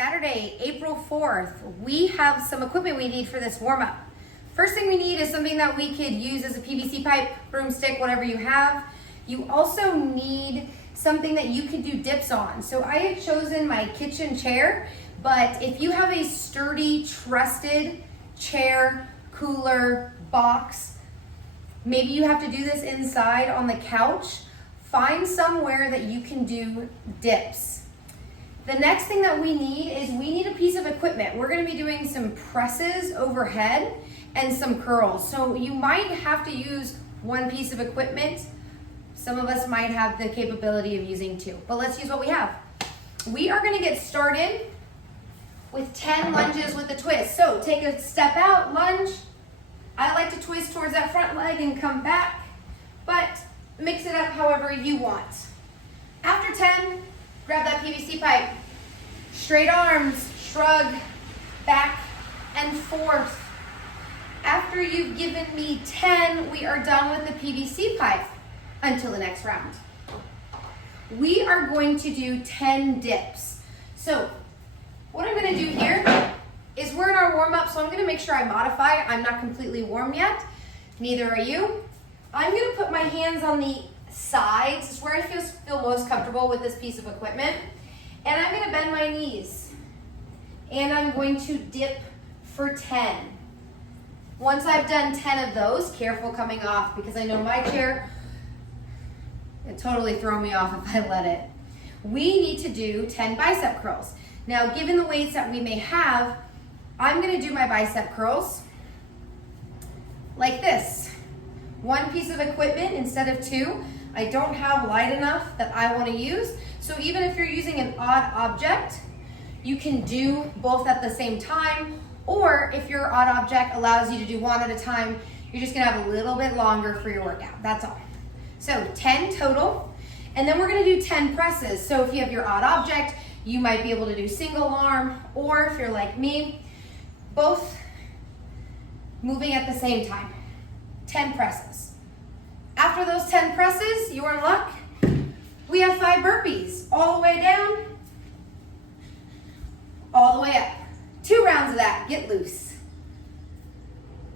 Saturday, April 4th, we have some equipment we need for this warm-up. First thing we need is something that we could use as a PVC pipe, broomstick, whatever you have. You also need something that you could do dips on. So I have chosen my kitchen chair, but if you have a sturdy, trusted chair, cooler, box, maybe you have to do this inside on the couch, find somewhere that you can do dips. The next thing that we need is we need a piece of equipment. We're gonna be doing some presses overhead and some curls. So you might have to use one piece of equipment. Some of us might have the capability of using two, but let's use what we have. We are gonna get started with 10 lunges with a twist. So take a step out, lunge. I like to twist towards that front leg and come back, but mix it up however you want. After 10, grab that PVC pipe. Straight arms, shrug, back and forth. After you've given me 10, we are done with the PVC pipe until the next round. We are going to do 10 dips. So what I'm gonna do here is we're in our warm up, so I'm gonna make sure I modify. I'm not completely warm yet, neither are you. I'm gonna put my hands on the sides. It's where I feel most comfortable with this piece of equipment. And I'm gonna bend my knees. And I'm going to dip for 10. Once I've done 10 of those, careful coming off because I know my chair, it'd totally throw me off if I let it. We need to do 10 bicep curls. Now, given the weights that we may have, I'm gonna do my bicep curls like this. One piece of equipment instead of two. I don't have light enough that I want to use. So even if you're using an odd object, you can do both at the same time, or if your odd object allows you to do one at a time, you're just gonna have a little bit longer for your workout, that's all. So 10 total, and then we're gonna do 10 presses. So if you have your odd object, you might be able to do single arm, or if you're like me, both moving at the same time. 10 presses. After those 10 presses, you're in luck. We have 5 burpees, all the way down, all the way up. 2 rounds of that, get loose.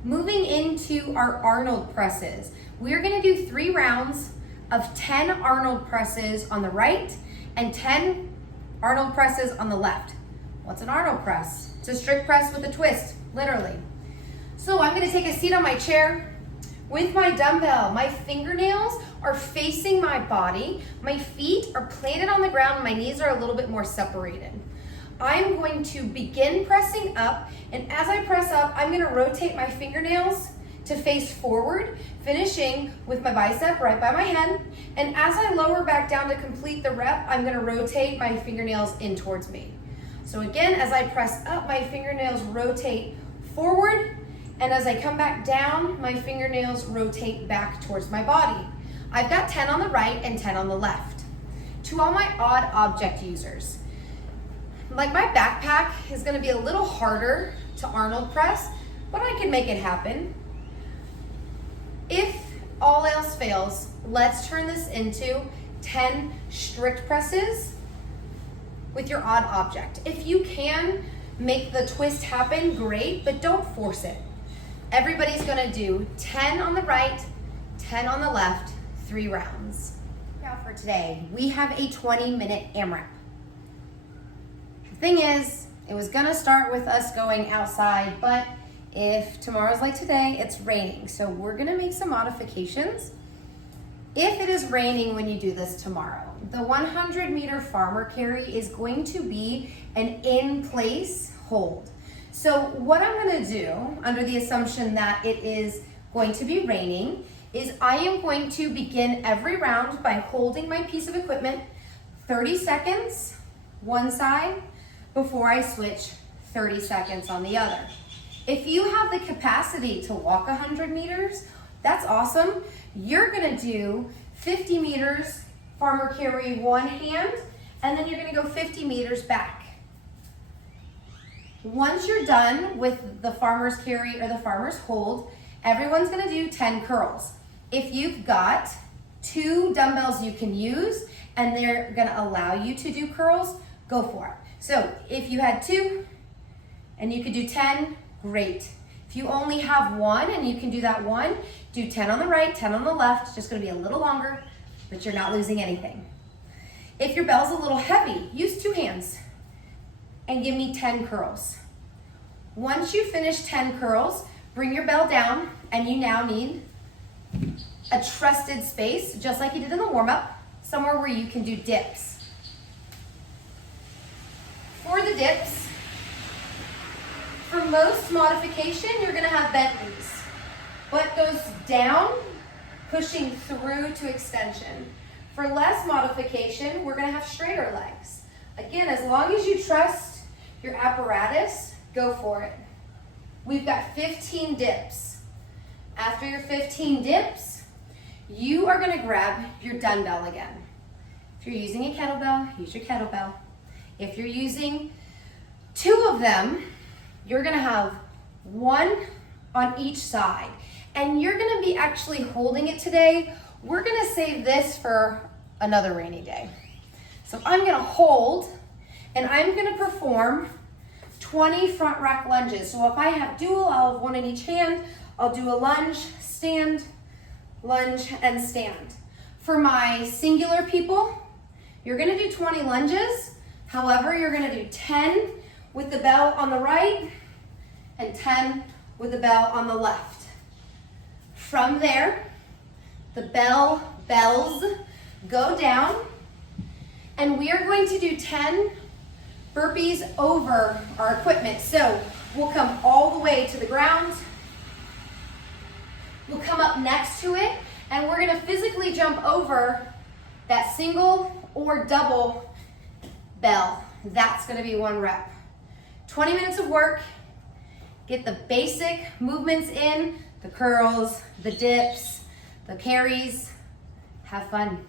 Moving into our Arnold presses. We're gonna do 3 rounds of 10 Arnold presses on the right and 10 Arnold presses on the left. What's an Arnold press? It's a strict press with a twist, literally. So I'm gonna take a seat on my chair with my dumbbell. My fingernails are facing my body. My feet are planted on the ground. My knees are a little bit more separated. I'm going to begin pressing up, and as I press up, I'm gonna rotate my fingernails to face forward, finishing with my bicep right by my head. And as I lower back down to complete the rep, I'm gonna rotate my fingernails in towards me. So again, as I press up, my fingernails rotate forward, and as I come back down, my fingernails rotate back towards my body. I've got 10 on the right and 10 on the left. To all my odd object users, like my backpack is gonna be a little harder to Arnold press, but I can make it happen. If all else fails, let's turn this into 10 strict presses with your odd object. If you can make the twist happen, great, but don't force it. Everybody's gonna do 10 on the right, 10 on the left, 3 rounds. Now for today, we have a 20-minute AMRAP. The thing is, it was gonna start with us going outside, but if tomorrow's like today, it's raining. So we're gonna make some modifications. If it is raining when you do this tomorrow, the 100-meter farmer carry is going to be an in-place hold. So what I'm gonna do, under the assumption that it is going to be raining, is I am going to begin every round by holding my piece of equipment 30 seconds one side before I switch 30 seconds on the other. If you have the capacity to walk 100 meters, that's awesome. You're gonna do 50 meters, farmer carry one hand, and then you're gonna go 50 meters back. Once you're done with the farmer's carry or the farmer's hold, everyone's gonna do 10 curls. If you've got 2 dumbbells you can use and they're gonna allow you to do curls, go for it. So if you had 2 and you could do 10, great. If you only have 1 and you can do that 1, do 10 on the right, 10 on the left. It's just gonna be a little longer, but you're not losing anything. If your bell's a little heavy, use 2 hands and give me 10 curls. Once you finish 10 curls, bring your bell down, and you now need a trusted space, just like you did in the warm-up, somewhere where you can do dips. For the dips, for most modification, you're gonna have bent knees. Butt goes down, pushing through to extension. For less modification, we're gonna have straighter legs. Again, as long as you trust your apparatus, go for it. We've got 15 dips. After your 15 dips, you are gonna grab your dumbbell again. If you're using a kettlebell, use your kettlebell. If you're using 2 of them, you're gonna have 1 on each side. And you're gonna be actually holding it today. We're gonna save this for another rainy day. So I'm gonna hold, and I'm gonna perform 20 front rack lunges. So if I have dual, I'll have 1 in each hand. I'll do a lunge, and stand. For my singular people, you're gonna do 20 lunges. However, you're gonna do 10 with the bell on the right and 10 with the bell on the left. From there, the bells go down, and we are going to do 10 burpees over our equipment. So we'll come all the way to the ground. We'll come up next to it, and we're gonna physically jump over that single or double bell. That's gonna be 1 rep. 20 minutes of work. Get the basic movements in, the curls, the dips, the carries. Have fun.